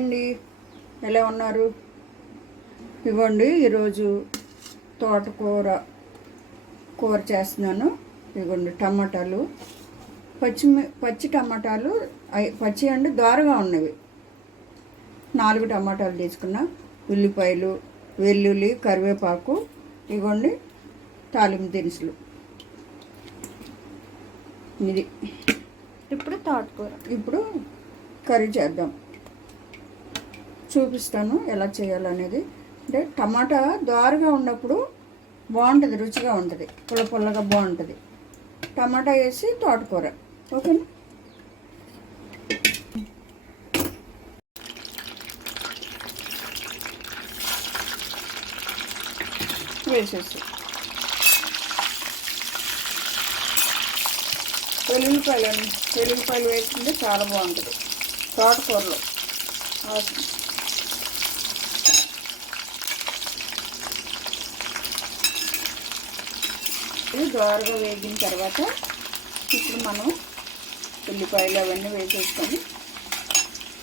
అండి. ఎలా ఉన్నారు? ఇవ్వండి ఈరోజు తోటకూర కూర చేస్తున్నాను. ఇవ్వండి టమాటాలు. పచ్చి పచ్చి టమాటాలు పచ్చి అంటే దోరగా ఉన్నవి. నాలుగు టమాటాలు తీసుకున్న. ఉల్లిపాయలు వెల్లుల్లి కరివేపాకు ఇవ్వండి తాలింపు దినుసులు. ఇది. ఇప్పుడు తోటకూర. ఇప్పుడు కర్రీ చేద్దాం. చూపిస్తాను ఎలా చేయాలనేది. అంటే టమాటా ద్వారగా ఉన్నప్పుడు బాగుంటుంది రుచిగా ఉంటుంది. పుల్ల పుల్లగా బాగుంటుంది. టమాటా వేసి తోటకూర. ఓకేనా? వేసేసి. వెల్లుల్లిపాయలు వెల్లుల్లిపాయలు వేసింది చాలా బాగుంటుంది. తోటకూరలో. ఇది దోరగా వేగిన తర్వాత ఇప్పుడు మనం ఉల్లిపాయలు అవన్నీ వేసేసుకొని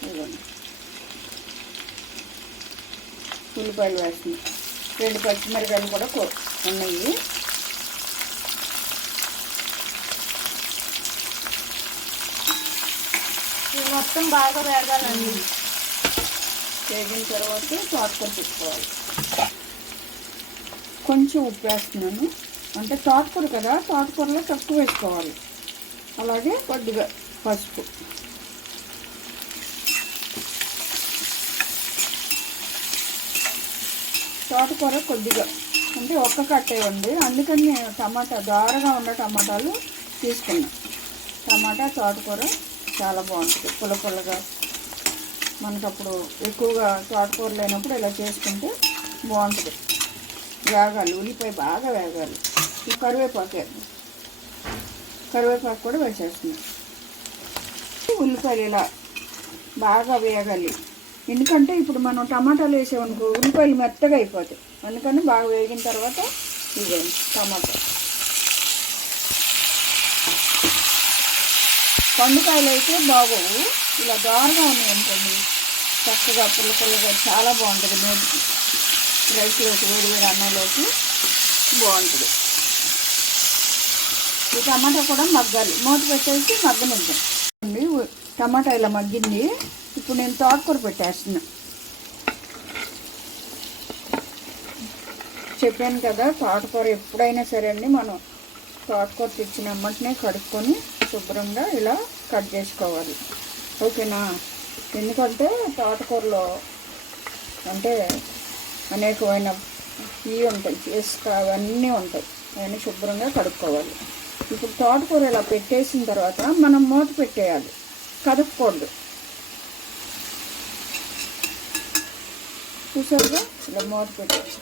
ఇవ్వండి ఉల్లిపాయలు వేస్తున్నాం. రెండు పచ్చిమిరకాయలు కూడా కో- ఉన్నాయి. మొత్తం బాగా వేగాలండి. వేగిన తర్వాత తోటకూర పెట్టుకోవాలి కొంచెం ఉప్పు వేస్తున్నాను. అంటే తోటకూర కదా తోటకూరలో తక్కువ వేసుకోవాలి. అలాగే కొద్దిగా పసుపు. తోటకూర కొద్దిగా అంటే ఒక్క కట్టే ఉంది. అందుకని నేను టమాటా దారగా ఉన్న టమాటాలు తీసుకున్నాను టమాటా తోటకూర చాలా బాగుంటుంది. పుల్ల పుల్లగా మనకు అప్పుడు ఎక్కువగా తోటకూర లేనప్పుడు ఇలా చేసుకుంటే బాగుంటుంది. వేగాలి ఉల్లిపాయ బాగా వేగాలి. ఈ కరివేపాకు కరివేపాకు కూడా వేసేస్తుంది ఉల్లిపాయలు ఇలా బాగా వేగాలి. ఎందుకంటే ఇప్పుడు మనం టమాటాలు వేసామనుకో ఉల్లిపాయలు మెత్తగా అయిపోతాయి. అందుకని బాగా వేగిన తర్వాత ఇవ్వండి టమాటా. పండుకాయలు అయితే బాగోవు. ఇలా దారుగా ఉన్నాయనుకోండి చక్కగా పుల్ల పుల్లగా చాలా బాగుంటుంది. నోటికి రైస్లోకి వేడి వేడి అన్నంలోకి బాగుంటుంది. ఈ టమాటా కూడా మగ్గాలి. మూత పెట్టేసి మగ్గనిద్దాం. అండి టమాటా ఇలా మగ్గింది. ఇప్పుడు నేను తోటకూర పెట్టేస్తున్నా. చెప్పాను కదా తోటకూర ఎప్పుడైనా సరే అండి మనం తోటకూర తెచ్చిన వెంటనే కడుక్కొని శుభ్రంగా ఇలా కట్ చేసుకోవాలి. ఓకేనా? ఎందుకంటే తోటకూరలో అంటే అనేకమైన ఇవి ఉంటాయి ఇసుక అవన్నీ ఉంటాయి. అవన్నీ శుభ్రంగా కడుక్కోవాలి. ఇప్పుడు తోటకూర ఇలా పెట్టేసిన తర్వాత మనం మూత పెట్టేయాలి. కదపకూడదు చూసారుగా? ఇలా మూత పెట్టేసి.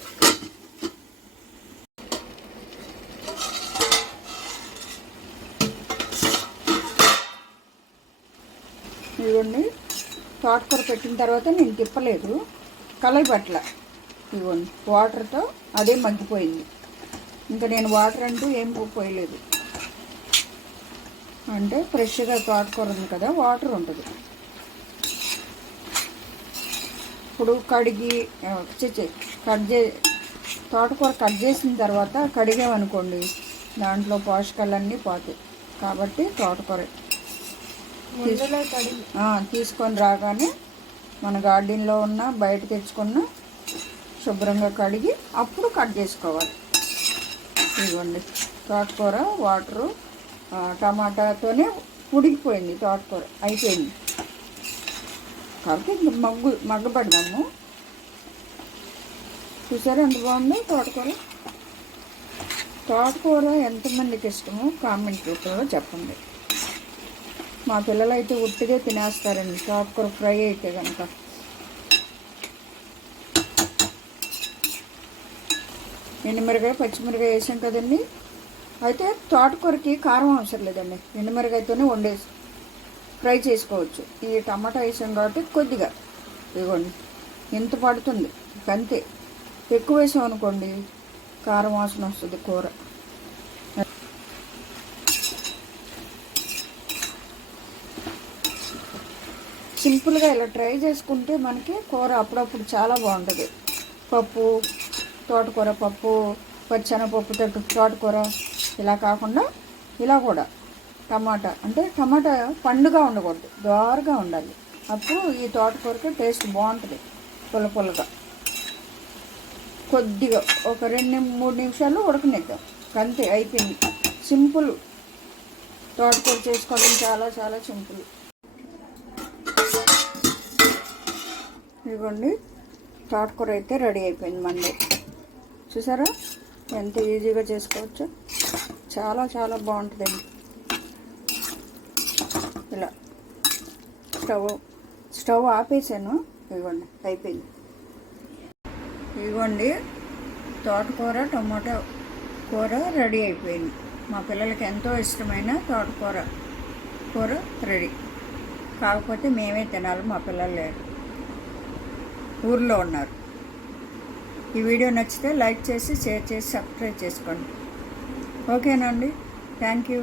ఇదిగోండి తోటకూర పెట్టిన తర్వాత నేను తిప్పలేదు. కలయి పట్ల ఇదిగోండి వాటర్తో అదే మగ్గిపోయింది. ఇంకా నేను వాటర్ అంటూ ఏం పోయలేదు. అంటే ఫ్రెష్గా తోటకూర ఉంది కదా వాటర్ ఉంటుంది. ఇప్పుడు కడిగి కట్ చే తోటకూర కట్ చేసిన తర్వాత కడిగామనుకోండి దాంట్లో పోషకాలన్నీ పోతాయి. కాబట్టి తోటకూర తీసుకొని రాగానే మన గార్డెన్లో ఉన్న బయట తెచ్చుకున్న శుభ్రంగా కడిగి అప్పుడు కట్ చేసుకోవాలి. ఇదిగోండి తోటకూర వాటరు టమాటాతోనే ఉడికిపోయింది తోటకూర. అయిపోయింది. కాబట్టి ఇంక మగ్గు మగ్గబడ్డాము చూసారా ఎంత బాగుంది తోటకూర? తోటకూర ఎంతమందికి ఇష్టమో కామెంట్ రూపంలో చెప్పండి. మా పిల్లలు అయితే ఉట్టిగా తినేస్తారండి. తోటకూర ఫ్రై అయితే కనుక ఎండుమిరకాయ పచ్చిమిరకాయ వేసాం కదండి. అయితే తోటకూరకి కారం అవసరం లేదండి. ఎండుమిరగాయతోనే వండేసి ఫ్రై చేసుకోవచ్చు. ఈ టమాటా వేసాం కాబట్టి కొద్దిగా. ఇదిగోండి. ఇంత పడుతుంది. అంతే ఎక్కువ వేసాం అనుకోండి కారం వాసన వస్తుంది కూర. సింపుల్గా ఇలా ట్రై చేసుకుంటే మనకి కూర అప్పుడప్పుడు చాలా బాగుంటుంది. పప్పు తోటకూర పప్పు పచ్చనపప్పు తోటకూర ఇలా కాకుండా ఇలా కూడా టమాటా అంటే టమాటా పండుగా ఉండకూడదు దోరగా ఉండాలి. అప్పుడు ఈ తోటకూరకి టేస్ట్ బాగుంటుంది పుల్ల పుల్లగా. కొద్దిగా ఒక రెండు మూడు నిమిషాలు ఉడకనిద్దాం. అంతే అయిపోయింది. సింపుల్ తోటకూర చేసుకోవడం చాలా చాలా సింపుల్. ఇదిగోండి తోటకూర అయితే రెడీ అయిపోయింది మండే. చూసారా? ఎంత ఈజీగా చేసుకోవచ్చు. చాలా చాలా బాగుంటుందండి. ఇలా స్టవ్ స్టవ్ ఆపేసాను. ఇదిగోండి అయిపోయింది. ఇదిగోండి తోటకూర టమాటో కూర రెడీ అయిపోయింది. మా పిల్లలకి ఎంతో ఇష్టమైన తోటకూర కూర రెడీ. కాకపోతే మేమే తినాలి మా పిల్లలు లేరు. ఊర్లో ఉన్నారు. ఈ వీడియో నచ్చితే లైక్ చేసి షేర్ చేసి సబ్స్క్రైబ్ చేసుకోండి. ఓకేనండి థ్యాంక్ యూ.